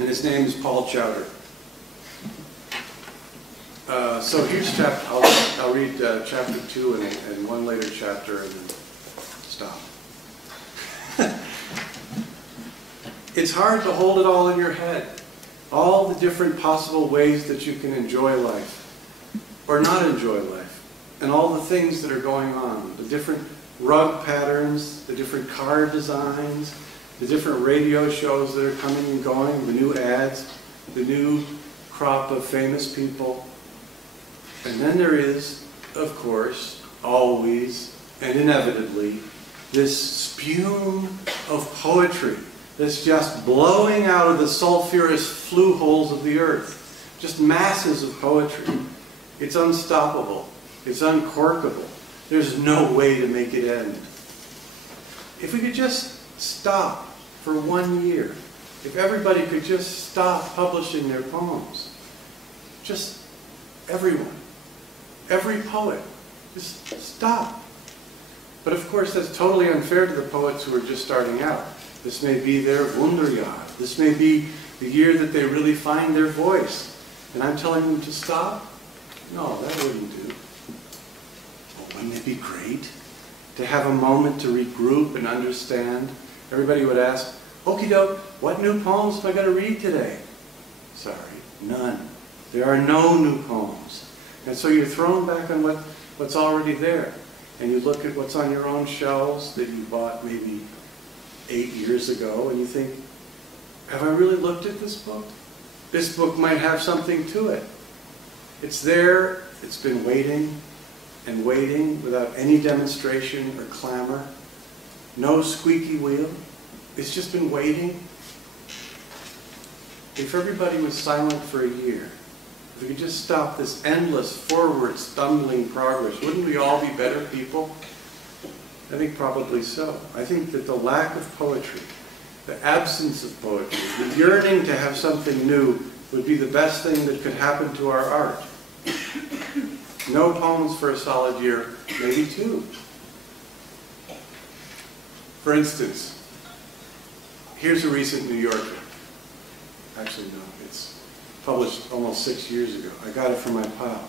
and his name is Paul Chowder. So here's chapter, I'll read chapter 2 and one later chapter and then stop. It's hard to hold it all in your head. All the different possible ways that you can enjoy life or not enjoy life, and all the things that are going on, the different rug patterns, the different car designs, the different radio shows that are coming and going, the new ads, the new crop of famous people. And then there is, of course, always and inevitably, this spume of poetry that's just blowing out of the sulfurous flue holes of the earth. Just masses of poetry. It's unstoppable. It's uncorkable. There's no way to make it end. If we could just stop for 1 year, if everybody could just stop publishing their poems, just everyone, every poet, just stop. But of course that's totally unfair to the poets who are just starting out. This may be their Wunderjahr. This may be the year that they really find their voice. And I'm telling them to stop? No, that wouldn't do. Well, wouldn't it be great to have a moment to regroup and understand? Everybody would ask, okie doke, what new poems am I going to read today? Sorry, none. There are no new poems. And so you're thrown back on what's already there. And you look at what's on your own shelves that you bought maybe 8 years ago, and you think, have I really looked at this book? This book might have something to it. It's there, it's been waiting and waiting without any demonstration or clamor. No squeaky wheel. It's just been waiting. If everybody was silent for a year, if we could just stop this endless forward stumbling progress, wouldn't we all be better people? I think probably so. I think that the lack of poetry, the absence of poetry, the yearning to have something new would be the best thing that could happen to our art. No poems for a solid year, maybe 2. For instance, here's a recent New Yorker. Actually, no, it's published almost 6 years ago. I got it from my pile.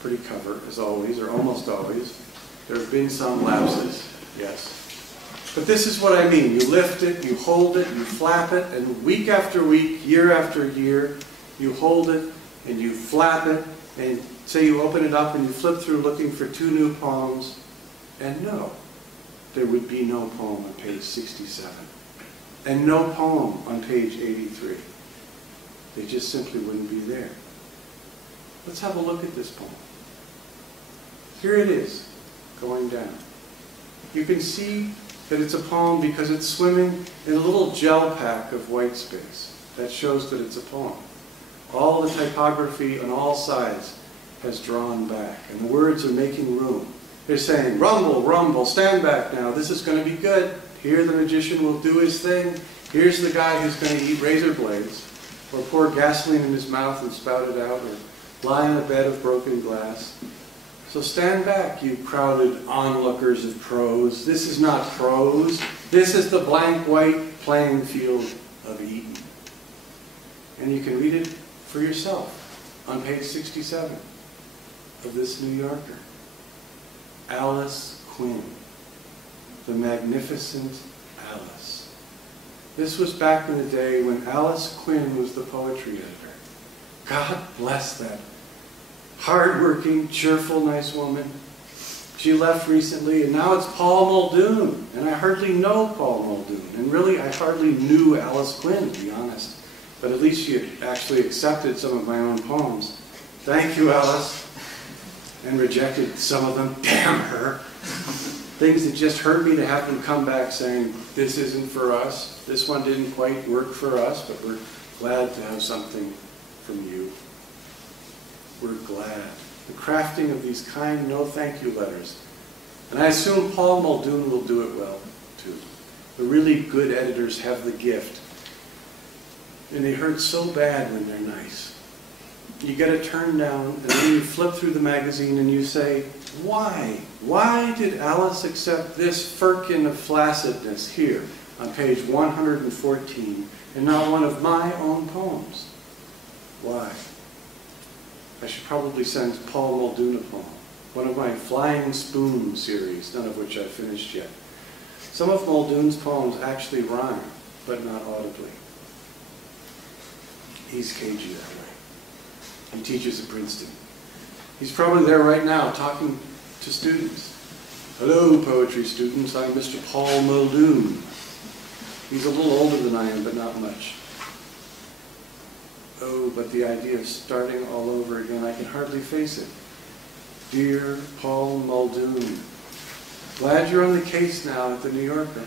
Pretty cover, as always, or almost always. There have been some lapses, yes. But this is what I mean. You lift it, you hold it, you flap it, and week after week, year after year, you hold it and you flap it, and say you open it up and you flip through looking for 2 new poems, and no, there would be no poem on page 67, and no poem on page 83. They just simply wouldn't be there. Let's have a look at this poem. Here it is, going down. You can see that it's a poem because it's swimming in a little gel pack of white space. That shows that it's a poem. All the typography on all sides has drawn back, and the words are making room. They're saying, rumble, rumble, stand back now, this is going to be good. Here the magician will do his thing. Here's the guy who's going to eat razor blades, or pour gasoline in his mouth and spout it out, or lie on a bed of broken glass. So stand back, you crowded onlookers of prose. This is not prose. This is the blank white playing field of Eden. And you can read it for yourself on page 67 of this New Yorker. Alice Quinn, the magnificent Alice. This was back in the day when Alice Quinn was the poetry editor. God bless that hard-working, cheerful, nice woman. She left recently, and now it's Paul Muldoon, and I hardly know Paul Muldoon, and really I hardly knew Alice Quinn, to be honest, but at least she had actually accepted some of my own poems. Thank you, Alice, and rejected some of them. Damn her. Things that just hurt me to have them come back saying, this isn't for us, this one didn't quite work for us, but we're glad to have something from you. We're glad. The crafting of these kind no thank you letters. And I assume Paul Muldoon will do it well, too. The really good editors have the gift. And they hurt so bad when they're nice. You get a turn down, and then you flip through the magazine and you say, why? Why did Alice accept this firkin of flaccidness here? on page 114 and not one of my own poems? Why? I should probably send Paul Muldoon a poem, one of my Flying Spoon series, none of which I've finished yet. Some of Muldoon's poems actually rhyme, but not audibly. He's cagey that way. He teaches at Princeton. He's probably there right now talking to students. Hello, poetry students, I'm Mr. Paul Muldoon. He's a little older than I am, but not much. Oh, but the idea of starting all over again, I can hardly face it. Dear Paul Muldoon, glad you're on the case now at the New Yorker.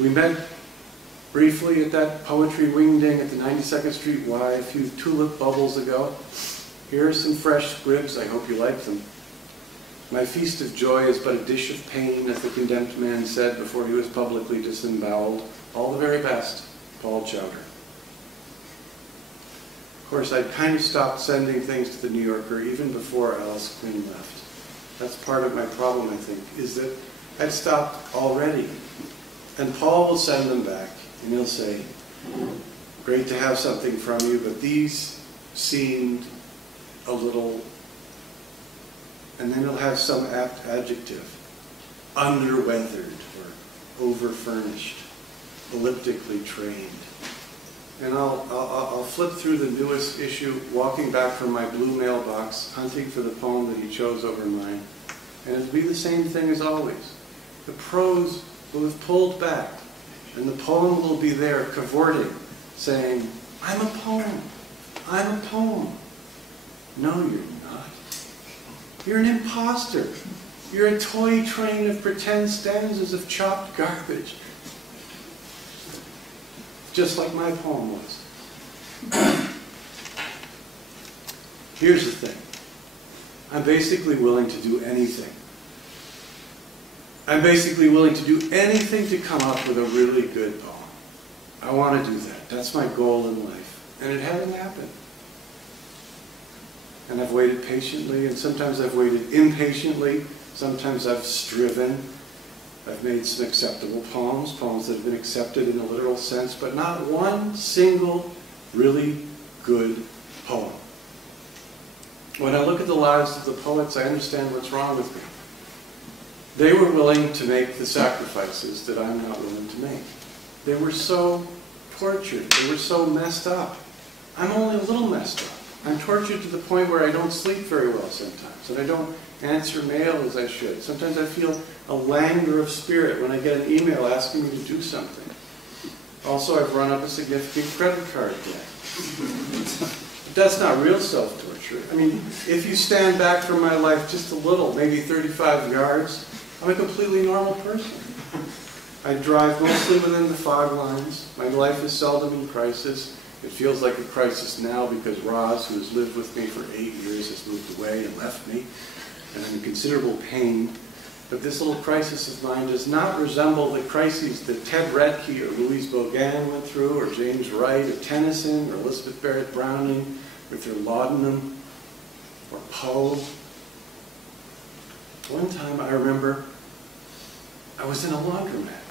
We met briefly at that poetry wingding at the 92nd Street Y a few tulip bubbles ago. Here are some fresh squibs, I hope you like them. My feast of joy is but a dish of pain, as the condemned man said before he was publicly disemboweled. All the very best, Paul Chowder. Of course, I'd kind of stopped sending things to the New Yorker even before Alice Quinn left. That's part of my problem, I think, is that I'd stopped already. And Paul will send them back, and he'll say, great to have something from you, but these seemed a little, and then he'll have some apt adjective, underweathered or over-furnished, elliptically trained. And I'll flip through the newest issue, walking back from my blue mailbox, hunting for the poem that he chose over mine. And it'll be the same thing as always. The prose will have pulled back, and the poem will be there cavorting, saying, I'm a poem, I'm a poem. No, you're not. You're an imposter. You're a toy train of pretend stanzas of chopped garbage. Just like my poem was. Here's the thing. I'm basically willing to do anything. I'm basically willing to do anything to come up with a really good poem. I want to do that. That's my goal in life. And it hasn't happened. And I've waited patiently, and sometimes I've waited impatiently. Sometimes I've striven. I've made some acceptable poems, poems that have been accepted in a literal sense, but not one single really good poem. When I look at the lives of the poets, I understand what's wrong with me. They were willing to make the sacrifices that I'm not willing to make. They were so tortured. They were so messed up. I'm only a little messed up. I'm tortured to the point where I don't sleep very well sometimes, and I don't answer mail as I should. Sometimes I feel a languor of spirit when I get an email asking me to do something. Also, I've run up a significant credit card debt. But that's not real self-torture. I mean, if you stand back from my life just a little, maybe 35 yards, I'm a completely normal person. I drive mostly within the fog lines. My life is seldom in crisis. It feels like a crisis now because Roz, who has lived with me for 8 years, has moved away and left me, and I'm in considerable pain. But this little crisis of mine does not resemble the crises that Ted Redke or Louise Bogan went through, or James Wright, or Tennyson, or Elizabeth Barrett Browning, with their laudanum, or Poe. One time I remember I was in a laundromat.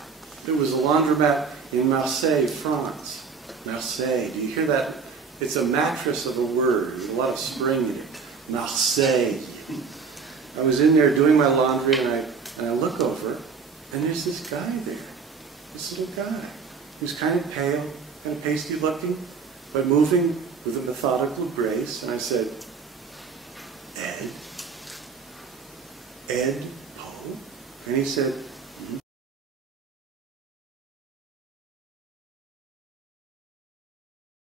There was a laundromat in Marseille, France. Marseille, do you hear that? It's a mattress of a word. There's a lot of spring in it. Marseille. I was in there doing my laundry, and I look over, and there's this guy there. This little guy who's kind of pale, kind of pasty looking, but moving with a methodical grace. And I said, Ed Poe? And he said,